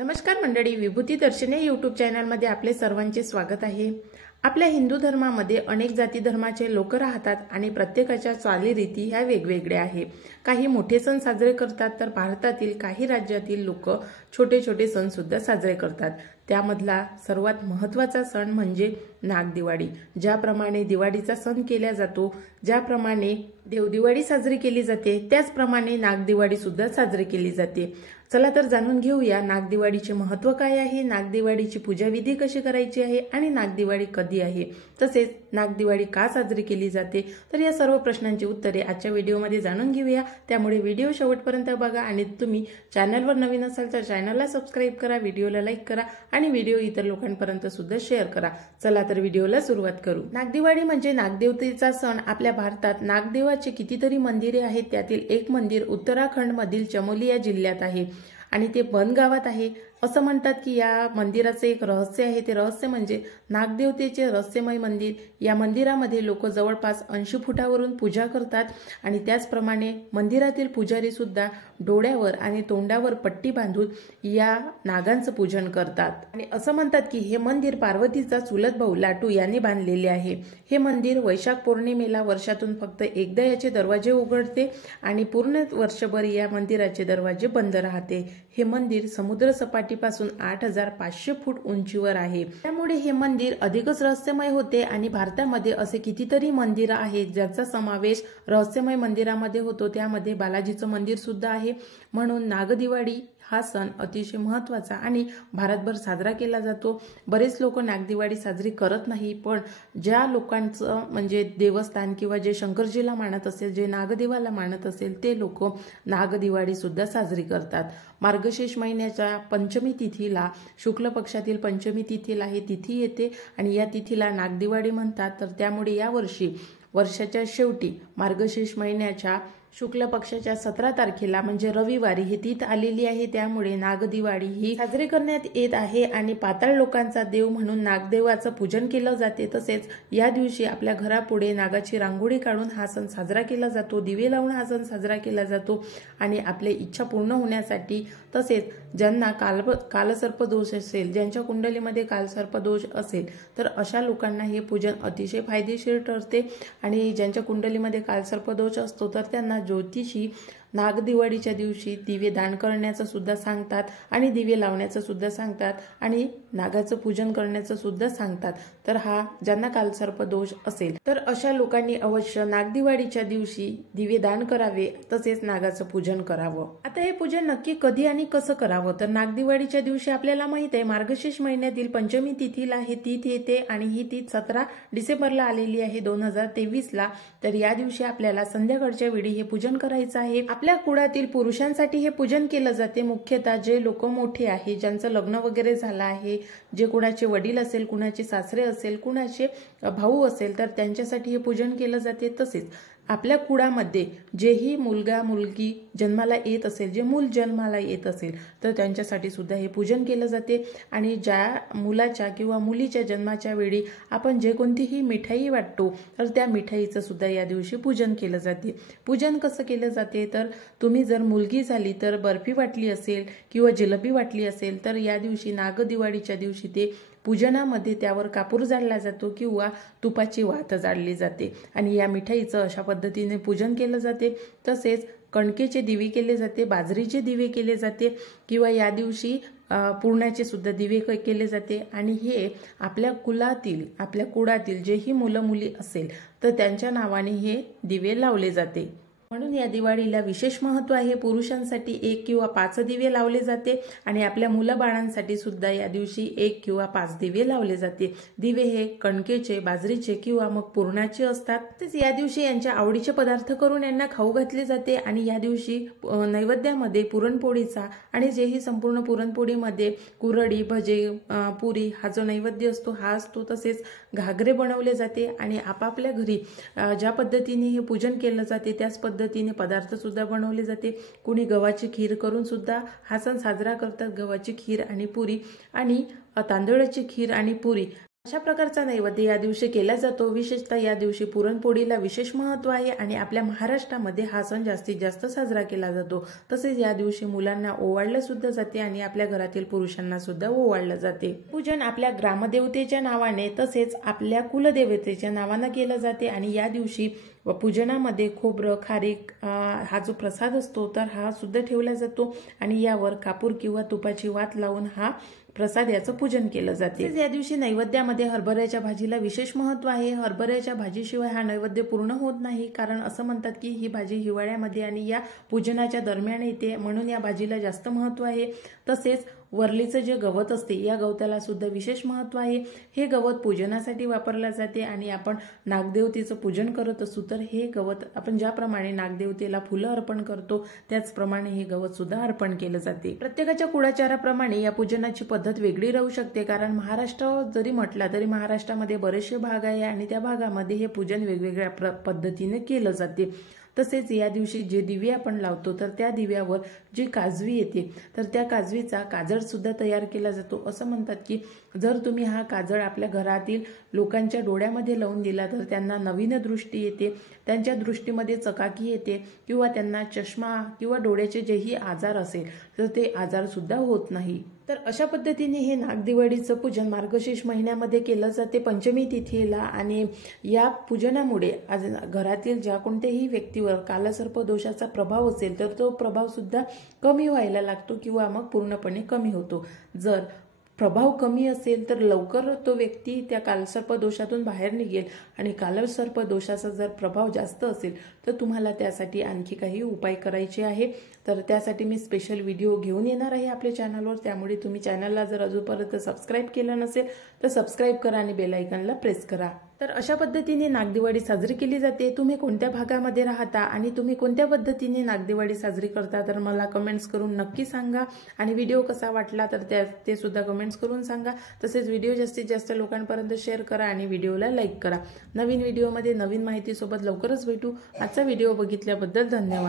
नमस्कार मंडळी, विभूती दर्शने यूट्यूब चॅनलमध्ये आपले सर्वांचे स्वागत आहे। आपल्या हिंदू धर्मामध्ये अनेक जाती धर्माचे लोक राहतात आणि प्रत्येकाच्या चालीरीती ह्या वेगवेगळ्या आहे। काही मोठे सण साजरे करतात तर भारतातील काही राज्यातील लोक छोटे छोटे सण सुद्धा साजरे करतात। त्यामधला सर्वात महत्त्वाचा सण म्हणजे नागदिवाळी। ज्याप्रमाणे दिवाळीचा सण केला जातो, ज्याप्रमाणे देवदिवाळी साजरी केली जाते, त्याचप्रमाणे नागदिवाळी सुद्धा साजरी केली जाते। चला तर जाणून घेऊया नागदिवाळीचे महत्त्व काय आहे, नागदिवाळीची पूजाविधी कशी करायची आहे आणि नागदिवाळी कधी आहे, तसेच नागदिवाळी का साजरी केली जाते। तर या सर्व प्रश्नांची उत्तरे आजच्या व्हिडिओमध्ये जाणून घेऊया। त्यामुळे व्हिडिओ शेवटपर्यंत बघा आणि तुम्ही चॅनलवर नवीन असाल तर चॅनलला सबस्क्राइब करा, व्हिडिओला लाईक करा आणि व्हिडिओ इतर लोकांपर्यंत सुद्धा शेअर करा। चला तर व्हिडिओला सुरुवात करू। नागदिवाळी म्हणजे नागदेवतेचा सण। आपल्या भारतात नागदेवाचे कितीतरी मंदिरे आहेत, त्यातील एक मंदिर उत्तराखंड मधील चमोली या जिल्ह्यात आहे आणि ते वन गावात आहे। असं म्हणतात की या मंदिराचे एक रहस्य आहे, ते रहस्य म्हणजे नागदेवतेचे रहस्यमय मंदिर। या मंदिरामध्ये लोक जवळपास 80 फुटावरून पूजा करतात आणि त्याचप्रमाणे मंदिरातील पुजारी सुद्धा डोळ्यावर आणि तोंडावर पट्टी बांधून या नागांचं पूजन करतात आणि असं म्हणतात की हे मंदिर पार्वतीचा चुलत भाऊ लाटू यांनी बांधलेले आहे। हे मंदिर वैशाख पौर्णिमेला वर्षातून फक्त एकदा याचे दरवाजे उघडते आणि पूर्ण वर्षभर या मंदिराचे दरवाजे बंद राहते। हे मंदिर समुद्र सपाटीपासून 8500 फूट उंचीवर आहे, त्यामुळे हे मंदिर अधिकच रहस्यमय होते। आणि भारतामध्ये असे कितीतरी मंदिर आहेत ज्याचा समावेश रहस्यमय मंदिरामध्ये होतो, त्यामध्ये बालाजीचं मंदिर सुद्धा आहे। म्हणून नागदिवाळी हा सण अतिशय महत्त्वाचा आणि भारतभर साजरा केला जातो। बरेच लोक नागदिवाळी साजरी करत नाही, पण ज्या लोकांचं म्हणजे देवस्थान किंवा जे शंकरजीला मानत असेल, जे नागदेवाला मानत असेल, ते लोक नागदिवाळी सुद्धा साजरी करतात। मार्गशीर्ष महिन्याच्या पंचमी तिथीला, शुक्ल पक्षातील पंचमी तिथीला ही तिथी येते आणि या तिथीला नागदिवाळी म्हणतात। तर त्यामुळे यावर्षी वर्षाच्या शेवटी मार्गशीर्ष महिन्याच्या शुक्ल पक्षाच्या 17 तारखेला म्हणजे रविवारी ही तिथी आलेली आहे, त्यामुळे नागदिवाळी ही साजरी करण्यात येत आहे आणि पाताळ लोकांचा देव म्हणून नागदेवाचं पूजन केलं जाते। तसेच या दिवशी आपल्या घरापुढे नागाची रांगोळी काढून हा सण साजरा केला जातो, दिवे लावून हा सण साजरा केला जातो आणि आपल्या इच्छा पूर्ण होण्यासाठी, तसेच ज्यांना कालसर्पदोष असेल, ज्यांच्या कुंडलीमध्ये कालसर्पदोष असेल, तर अशा लोकांना हे पूजन अतिशय फायदेशीर ठरते। आणि ज्यांच्या कुंडलीमध्ये कालसर्पदोष असतो तर त्यांना ज्योतिषी नागदिवाळीच्या दिवशी दिवे दान करण्याचं सुद्धा सांगतात आणि दिवे लावण्याचं सुद्धा सांगतात आणि नागाचं पूजन करण्याचं सुद्धा सांगतात। तर हा ज्यांना कालसर्पदोष असेल तर अशा लोकांनी अवश्य नागदिवाळीच्या दिवशी दिवे दान करावे, तसेच नागाचं पूजन करावं। आता हे पूजन नक्की कधी आणि कसं करावं, तर नागदिवाळीच्या दिवशी आपल्याला माहित आहे मार्गशीर्ष महिन्यातील पंचमी तिथीला हे तिथी येते आणि ही तिथी 17 डिसेंबरला आलेली आहे 2023ला। तर या दिवशी आपल्याला संध्याकाळच्या वेळी हे पूजन करायचं आहे। आपल्या कुळातील पुरुषांसाठी हे पूजन केलं जाते। मुख्यतः जे लोक मोठे आहे, ज्यांचं लग्न वगैरे झालं आहे, जे कुणाचे वडील असेल, कुणाचे सासरे असेल, कुणाचे भाऊ असेल, तर त्यांच्यासाठी हे पूजन केलं जाते। तसेच आपल्या कुळामध्ये जेही मुलगा मुलगी जन्माला येत असेल, जे मूल जन्माला येत असेल, तर त्यांच्यासाठी सुद्धा हे पूजन केलं जाते। आणि ज्या मुलाच्या किंवा मुलीच्या जन्माच्या वेळी आपण जे कोणतीही मिठाई वाटतो, तर त्या मिठाईचं सुद्धा या दिवशी पूजन केलं जाते। पूजन कसं केलं जाते, तर तुम्ही जर मुलगी झाली तर बर्फी वाटली असेल किंवा जिलेबी वाटली असेल, तर या दिवशी नागदिवाळीच्या दिवशी ते पूजनामध्ये त्यावर कापूर जाळला जातो किंवा तुपाची वात जाळली जाते आणि या मिठाईचं अशा पद्धतीने पूजन केलं जाते। तसेच कणकेचे दिवे केले जाते, बाजरीचे दिवे केले जाते किंवा या दिवशी पुरणाचे सुद्धा दिवे केले जाते आणि हे आपल्या कुळातील, आपल्या कुळातील जेही मुलं मुली असेल तर त्यांच्या नावाने हे दिवे लावले जाते। म्हणून या दिवाळीला विशेष महत्त्व आहे। पुरुषांसाठी 1 किंवा 5 दिवे लावले जाते आणि आपल्या मुलाबाळांसाठी सुद्धा या दिवशी 1 किंवा 5 दिवे लावले जाते। दिवे हे कणकेचे, बाजरीचे किंवा मग पुरणाचे असतात। तसेच या दिवशी यांच्या आवडीचे पदार्थ करून यांना खाऊ घातले जाते आणि या दिवशी नैवेद्यामध्ये पुरणपोळीचा आणि जेही संपूर्ण पुरणपोळीमध्ये कुरडी, भजे, पुरी हा जो नैवेद्य असतो हा असतो। तसेच घागरे बनवले जाते आणि आपापल्या घरी ज्या पद्धतीने हे पूजन केलं जाते त्याच पद्धतीने पदार्थ सुद्धा बनवले जाते। कुणी गव्हाची खीर करून सुद्धा हा सण साजरा करतात। गव्हाची खीर आणि पुरी आणि तांदळाची खीर आणि पुरी अशा प्रकारचा नैवेद्य या दिवशी केला जातो। विशेषतः या दिवशी पुरणपोळीला विशेष महत्त्व आहे आणि आपल्या महाराष्ट्रामध्ये हा सण जास्तीत जास्त साजरा केला जातो। तसेच या दिवशी मुलांना ओवाळले सुद्धा जाते आणि आपल्या घरातील पुरुषांना सुद्धा ओवाळले जाते। पूजन आपल्या ग्रामदेवतेच्या नावाने तसेच आपल्या कुलदेवतेच्या नावाने केले जाते आणि या दिवशी पूजनामध्ये खोबरं, खारीक हा जो प्रसाद असतो तर हा सुद्धा ठेवला जातो आणि यावर कापूर किंवा तुपाची वात लावून हा प्रसाद याचं पूजन केलं जाते। या दिवशी नैवेद्यामध्ये हरभऱ्याच्या भाजीला विशेष महत्त्व आहे। हरभऱ्याच्या भाजीशिवाय हा नैवेद्य पूर्ण होत नाही, कारण असं म्हणतात की ही भाजी हिवाळ्यामध्ये आणि या पूजनाच्या दरम्यान येते, म्हणून या भाजीला जास्त महत्त्व आहे। तसेच वरलीचं जे गवत असते या गवताला सुद्धा विशेष महत्त्व आहे। हे गवत पूजनासाठी वापरले जाते आणि आपण नागदेवतेचं पूजन करत असू तर हे गवत आपण ज्याप्रमाणे नागदेवतेला फुलं अर्पण करतो त्याचप्रमाणे हे गवत सुद्धा अर्पण केलं जाते। प्रत्येकाच्या कुळाचाराप्रमाणे या पूजनाची पद्धत वेगळी राहू शकते, कारण महाराष्ट्र जरी म्हटला तरी महाराष्ट्रामध्ये बरेचसे भाग आहे आणि त्या भागामध्ये हे पूजन वेगवेगळ्या पद्धतीने केलं जाते। तसेच या दिवशी जे दिवे आपण लावतो तर त्या दिव्यावर जी काजवी येते तर त्या काजवीचा काजळ सुद्धा तयार केला जातो। असं म्हणतात की जर तुम्ही हा काजळ आपल्या घरातील लोकांच्या डोळ्यामध्ये लावून दिला तर त्यांना नवीन दृष्टी येते, त्यांच्या दृष्टीमध्ये चकाकी येते किंवा त्यांना चष्मा किंवा डोळ्याचे जेही आजार असेल तर ते आजार सुद्धा होत नाही। तर अशा पद्धतीने हे नागदिवाळीचं पूजन मार्गशीर्ष महिन्यामध्ये केलं जाते पंचमी तिथीला आणि या पूजनामुळे घरातील ज्या कोणत्याही व्यक्तीवर कालसर्प दोषाचा प्रभाव असेल तर तो प्रभाव सुद्धा कमी व्हायला लागतो किंवा मग पूर्णपणे कमी होतो। जर प्रभाव कमी असेल तर लवकर तो व्यक्ती त्या कालसर्प दोषातून बाहेर निघेल आणि कालसर्प दोषाचा जर प्रभाव जास्त असेल तर तुम्हाला त्यासाठी आणखी काही उपाय करायचे आहे। तर त्यासाठी मी स्पेशल व्हिडिओ घेऊन येणार आहे आपल्या चॅनलवर, त्यामुळे तुम्ही चॅनलला जर अजूनपर्यंत सबस्क्राईब केलं नसेल तर सबस्क्राईब करा आणि बेल आयकॉनला प्रेस करा। तर अशा पद्धतीने नागदिवाळी साजरी केली जाते। तुम्ही कोणत्या भागामध्ये राहता आणि तुम्ही कोणत्या पद्धतीने नागदिवाळी साजरी करता तर मला कमेंट्स करून नक्की सांगा आणि व्हिडिओ कसा वाटला तर ते सुद्धा कमेंट्स करून सांगा। तसेच व्हिडिओ जास्तीत जास्त लोकांपर्यंत शेअर करा आणि व्हिडिओला लाईक करा। नवीन व्हिडिओमध्ये नवीन माहिती सोबत लवकरच भेटू। आजचा व्हिडिओ बघितल्याबद्दल धन्यवाद।